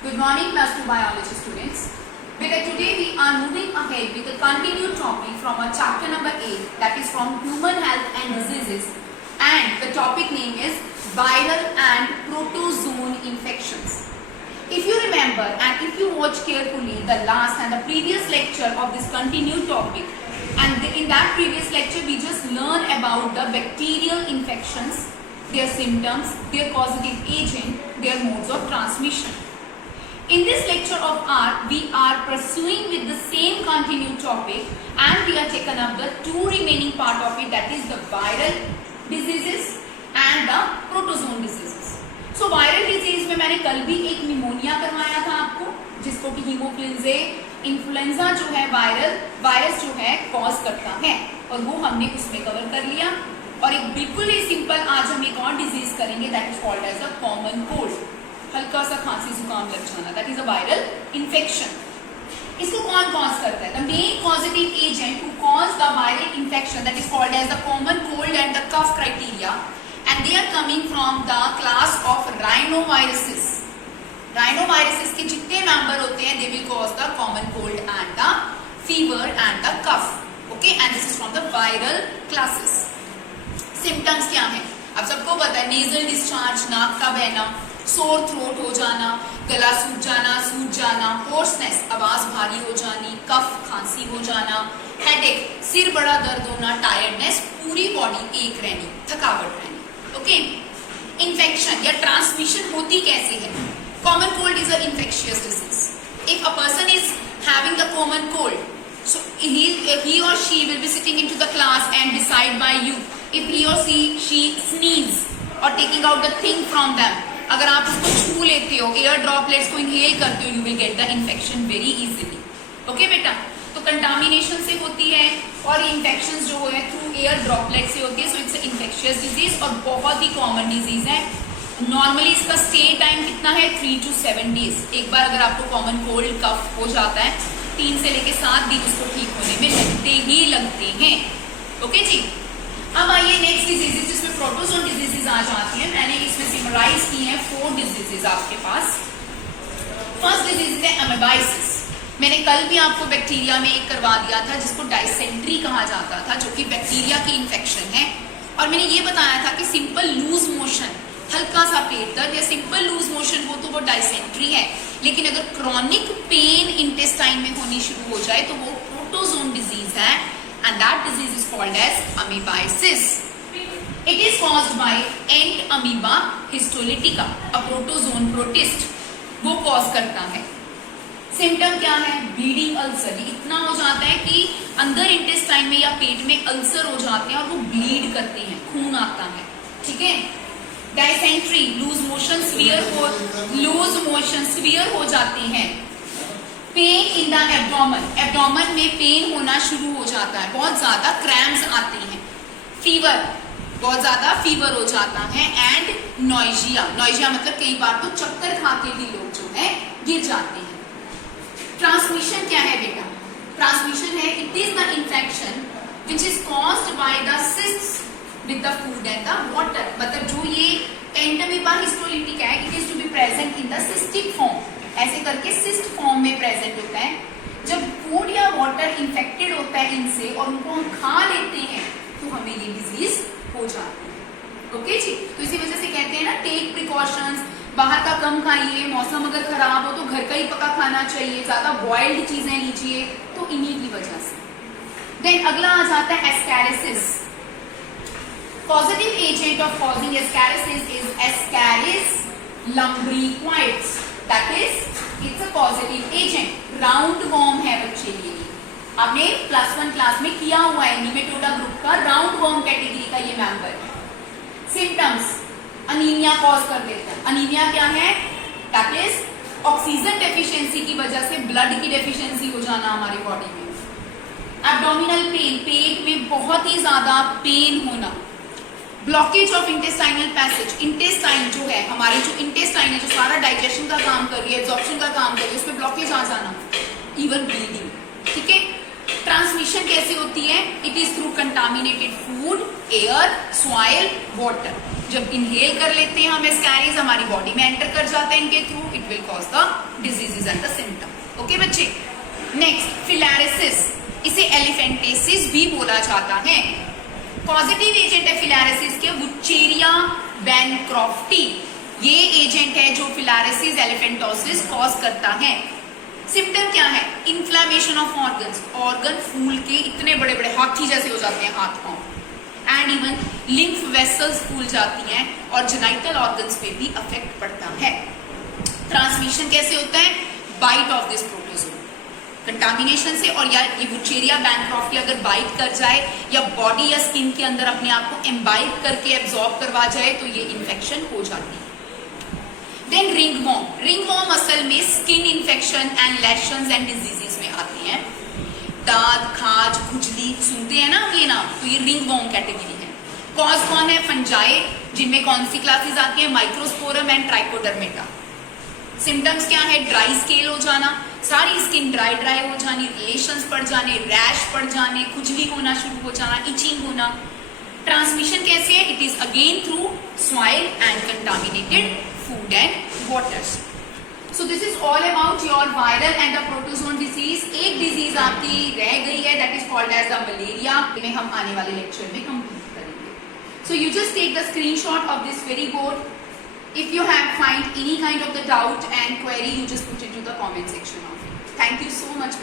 Good morning, class 2 biology students. Beta, today we are moving ahead with a continued topic from our chapter number 8, that is from human health and diseases, and the topic name is viral and protozoan infections. If you remember and if you watch carefully the last and the previous lecture of this continued topic, and in that previous lecture we just learned about the bacterial infections, their symptoms, their causative agent, their modes of transmission. In this lecture of ours, we are pursuing with the same continued topic, and we are taken up the two remaining part of it, that is the viral diseases and the protozoan diseases. So viral disease में मैंने कल भी एक pneumonia करवाया था आपको, जिसको कि हीमोफ्लुएंजा इन्फ्लुएंजा जो है वायरस जो है कॉज करता है, और वो हमने उसमें कवर कर लिया। और एक बिल्कुल ही सिंपल आज हम एक और डिजीज करेंगे, that is called as a common cold, हल्का सा खांसी जुकाम लग जाना, that is a viral infection. इसको कौन कॉज करता है? The main causative agent who cause the viral infection, that is called as the common cold and the cough criteria, and they are coming from the class of राइनोवायरसेस। राइनोवायरसेस के जितने member होते हैं, they will cause the common cold and the fever and the cough, okay, and this is from the viral classes. Symptoms क्या है? अब सबको पता है, नेजल डिस्चार्ज, नाक का बहना, सोर थ्रोट हो जाना, गला सूज जाना, होर्सनेस, आवाज भारी हो जानी, कफ खांसी हो जाना, हेडेक, सिर बड़ा दर्द होना, टायर्डनेस, पूरी बॉडी एक रहनी, थकावट रहनी, ओके। इन्फेक्शन या ट्रांसमिशन होती कैसे है? Common cold is a infectious disease. If a person is having the common cold, so he or she will be sitting into the class and decide by you if he or she sneeze or taking out the thing from them. अगर आप उसको छू लेते हो, air droplets को inhale करते हो, you will get the infection very easily. Okay बेटा, तो कंटामिनेशन से होती है और इन्फेक्शन जो है थ्रू एयर ड्रॉपलेट से होती है, सो इट्स इन्फेक्शियस डिजीज और बहुत ही कॉमन डिजीज है। नॉर्मली इसका स्टे टाइम कितना है? 3 to 7 days। एक बार अगर आपको कॉमन कोल्ड कफ हो जाता है, 3 से लेके 7 दिन उसको ठीक होने में लगते हैं, ओके जी। अब आइए नेक्स्ट डिजीजेस, जिसमें प्रोटोजोन डिजीजेस आ जाती हैं। मैंने इसमें सिमराइज की हैं 4 डिजीजेस आपके पास। फर्स्ट डिजीज है अमेबाइसिस। मैंने कल भी आपको बैक्टीरिया में एक करवा दिया था, जिसको डायसेंट्री कहा जाता था, जो कि बैक्टीरिया की इन्फेक्शन है। और मैंने ये बताया था कि सिंपल लूज मोशन, हल्का सा पेट दर्द या सिंपल लूज मोशन हो तो वो डायसेंट्री है, लेकिन अगर क्रॉनिक पेन इंटेस्टाइन में होनी शुरू हो जाए तो वो प्रोटोजोन डिजीज है, and that disease is called as amoebiasis. It is caused by Entamoeba histolytica, a protozoan protist, वो कॉज करता है। सिम्टम क्या है? Bleeding ulcer. इतना हो जाता है कि अंदर इंटेस्टाइन में या पेट में अल्सर हो जाते हैं और वो ब्लीड करते हैं, खून आता है, ठीक है। डायसेंट्री, लूज मोशन स्वीयर हो जाती हैं। पेन इन द एब्डोमेन में पेन होना शुरू हो जाता है, बहुत ज्यादा क्रैम्स आती हैं। फीवर, बहुत ज्यादा फीवर हो जाता है। एंड नॉइजिया मतलब कई बार तो चक्कर खा के भी लोग जो है गिर जाते हैं। ट्रांसमिशन क्या है बेटा? ट्रांसमिशन है, it is the infection which is caused by the cysts with the food and the water। मतलब जो ये एंटमीबा हिस्टोलिटिका है, it is to be present in the cystic form, ऐसे करके सिस्ट फॉर्म में प्रेजेंट होता है। जब फूड या वाटर इन्फेक्टेड होता है इनसे और उनको हम खा लेते हैं तो हमें ये डिजीज हो जाती है, ओके जी। तो इसी वजह से कहते हैं ना, टेक प्रिकॉशंस, बाहर का कम खाइए, मौसम अगर खराब हो तो घर का ही पका खाना चाहिए, ज्यादा बॉइल्ड चीजें लीजिए, तो इन्हीं की वजह से। देन अगला आ जाता है ascariasis. Causative agent of causing ascariasis is Ascaris lumbricoides, that is it's a causative agent। Round warm है बच्चे ये, आपने +1 क्लास में किया हुआ है, निमेटोडा ग्रुप का राउंड वॉर्म कैटेगरी का ये मेंबर है। सिम्टम्स, अनीमिया कॉज कर देता है। अनीमिया क्या है? दैट इज ऑक्सीजन डेफिशिएंसी की वजह से ब्लड की डेफिशिएंसी हो जाना हमारी बॉडी में। एब्डोमिनल पेन, पेट में बहुत ही ज्यादा पेन होना। Blockage of intestinal passage, intestine जो है हमारे, जो इंटेस्टाइन है जो सारा डाइजेशन का काम कर रही है, एब्जॉर्प्शन का काम कर रही है, उसमें ब्लॉकेज आ जाना। इवन ब्लीडिंग, ठीक है। ट्रांसमिशन कैसे होती है? It is through contaminated food, air, soil, water. जब इनहेल कर लेते हैं हम एस्कैरिज, हमारी बॉडी में एंटर कर जाते हैं इनके through, it will cause the diseases and the symptom. Okay बच्चे. नेक्स्ट, फिलैरिसिस. इसे एलिफेंटेसिस भी बोला जाता है. पॉजिटिव एजेंट है फिलैरिसिस के वुचेरिया बैनक्रॉफ्टी. ये एजेंट है जो फिलैरिसिस एलिफेंटोसिस कॉज करता है. सिम्टम क्या है? Inflammation of organs. ऑर्गन फूल के इतने बड़े बड़े हाथी जैसे हो जाते हैं हाथ पांव. एंड इवन लिम्फ वेसल्स फूल जाती हैं और जेनाइटल ऑर्गन्स पे भी अफेक्ट पड़ता है. ट्रांसमिशन कैसे होता है? Bite of this protozoa. Contamination से, और या ये वुचेरिया बैनक्रॉफ्टी अगर बाइट कर जाए या बॉडी या स्किन के अंदर अपने आप को एम्बाइब करके एब्जॉर्ब करवा जाए तो ये इन्फेक्शन हो जाती है. Then ringworm. रिंगवॉर्म असल में skin infection and lesions and diseases में आती हैं. दाद, खाज, खुजली सुनते हैं ना हम ये नाम, तो ये रिंगवॉर्म कैटेगरी है. कॉज कौन है? फंजाई, जिनमें कौन सी क्लासेस आती है? Microsporum and ट्राइकोडर्मेटा. सिम्टम्स क्या है? ड्राई स्केल हो जाना, सारी स्किन ड्राई हो जानी, रिलेशंस पड़ जाने, रैश पड़ जाने, खुजली होना शुरू हो जाना, इचिंग होना. ट्रांसमिशन कैसे है? It is again through soil and contaminated food and waters. So this is all about your viral and the protozoan disease. एक डिजीज आपकी रह गई है, that is called as the malaria. में हम आने वाले लेक्चर में कंप्लीट करेंगे. So you just take the screenshot of this very board. If you have find any kind of the doubt and query, you just put it to the comment section of it. Thank you so much.